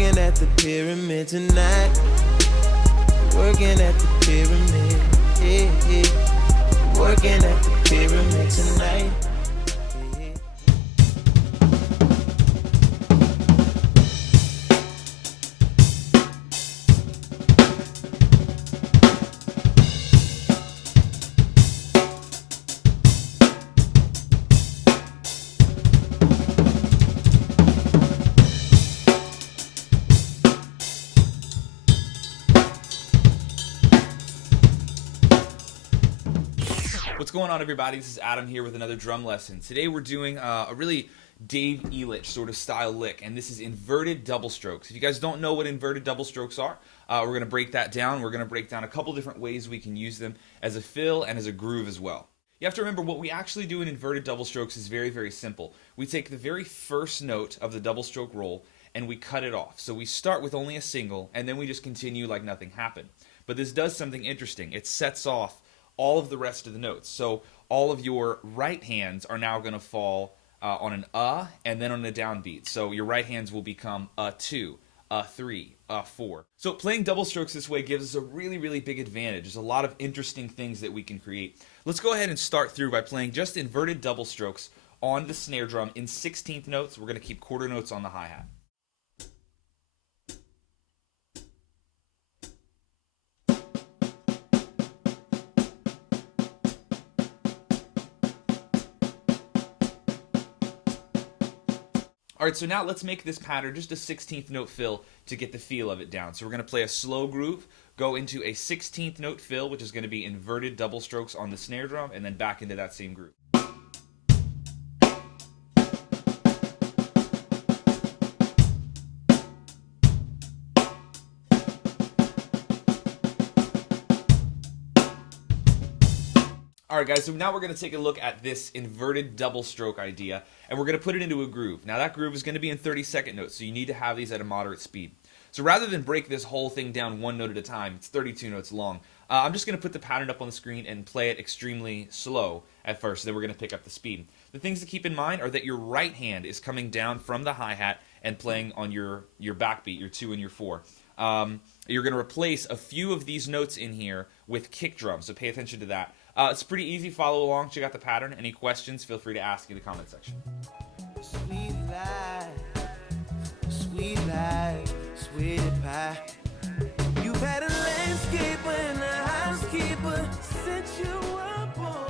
Working at the pyramid tonight. Working at the pyramid. Yeah, yeah. Working at the pyramid tonight. What's going on, everybody? This is Adam here with another drum lesson. Today we're doing a really Dave Elitch sort of style lick, and this is inverted double strokes. If you guys don't know what inverted double strokes are, we're going to break that down. We're going to break down a couple different ways we can use them as a fill and as a groove as well. You have to remember what we actually do in inverted double strokes is very, very simple. We take the very first note of the double stroke roll and we cut it off. So we start with only a single and then we just continue like nothing happened. But this does something interesting. It sets off all of the rest of the notes. So all of your right hands are now going to fall on an and then on a downbeat. So your right hands will become a 2, a 3, a 4. So playing double strokes this way gives us a really, really big advantage. There's a lot of interesting things that we can create. Let's go ahead and start through by playing just inverted double strokes on the snare drum in 16th notes. We're going to keep quarter notes on the hi-hat. Alright, so now let's make this pattern just a 16th note fill to get the feel of it down. So we're going to play a slow groove, go into a 16th note fill, which is going to be inverted double strokes on the snare drum, and then back into that same groove. Alright guys, so now we're going to take a look at this inverted double stroke idea, and we're going to put it into a groove. Now that groove is going to be in 32nd notes, so you need to have these at a moderate speed. So rather than break this whole thing down one note at a time, it's 32 notes long, I'm just going to put the pattern up on the screen and play it extremely slow at first, then we're going to pick up the speed. The things to keep in mind are that your right hand is coming down from the hi-hat and playing on your backbeat, your 2 and your 4. You're going to replace a few of these notes in here with kick drums, so pay attention to that. It's pretty easy. Follow along. Check out the pattern. Any questions, feel free to ask in the comment section. Sweet life, sweet pie. You've had a landscaper and a housekeeper since you were born.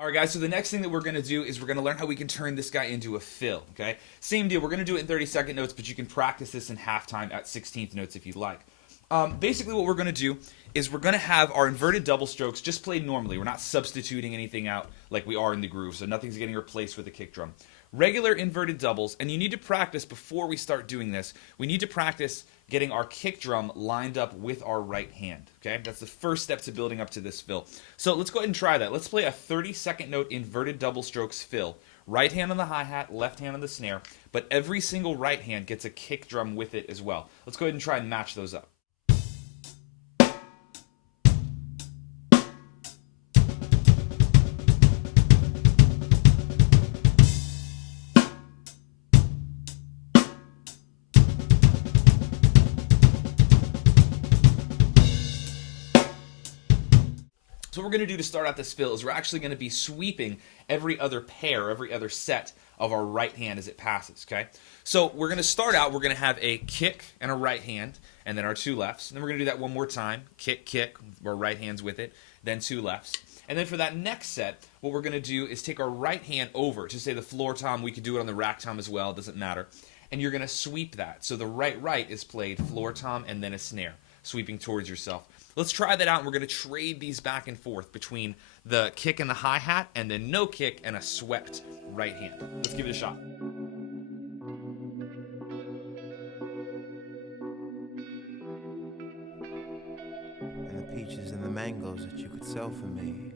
Alright guys, so the next thing that we're going to do is we're going to learn how we can turn this guy into a fill, okay? Same deal, we're going to do it in 32nd notes, but you can practice this in halftime at 16th notes if you'd like. Basically what we're going to do is we're going to have our inverted double strokes just played normally. We're not substituting anything out like we are in the groove, so nothing's getting replaced with a kick drum. Regular inverted doubles, and you need to practice before we start doing this. We need to practice getting our kick drum lined up with our right hand, okay? That's the first step to building up to this fill. So let's go ahead and try that. Let's play a 32nd note inverted double strokes fill. Right hand on the hi-hat, left hand on the snare, but every single right hand gets a kick drum with it as well. Let's go ahead and try and match those up. So what we're going to do to start out this fill is we're actually going to be sweeping every other pair, every other set of our right hand as it passes, okay? So we're going to start out, we're going to have a kick and a right hand, and then our two lefts. And then we're going to do that one more time. Kick, kick, our right hand's with it, then two lefts. And then for that next set, what we're going to do is take our right hand over to say the floor tom. We could do it on the rack tom as well, it doesn't matter. And you're going to sweep that. So the right is played floor tom and then a snare. sweeping towards yourself. Let's try that out, and we're going to trade these back and forth between the kick and the hi-hat and then no kick and a swept right hand. Let's give it a shot. And the peaches and the mangoes that you could sell for me.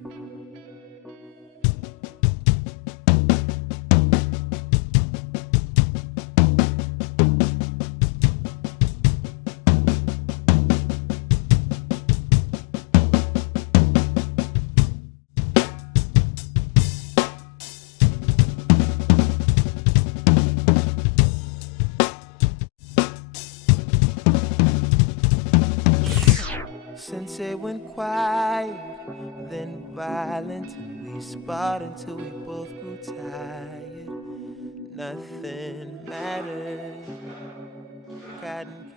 Sensei went quiet, then violent, and we sparred until we both grew tired. Nothing mattered. Cotton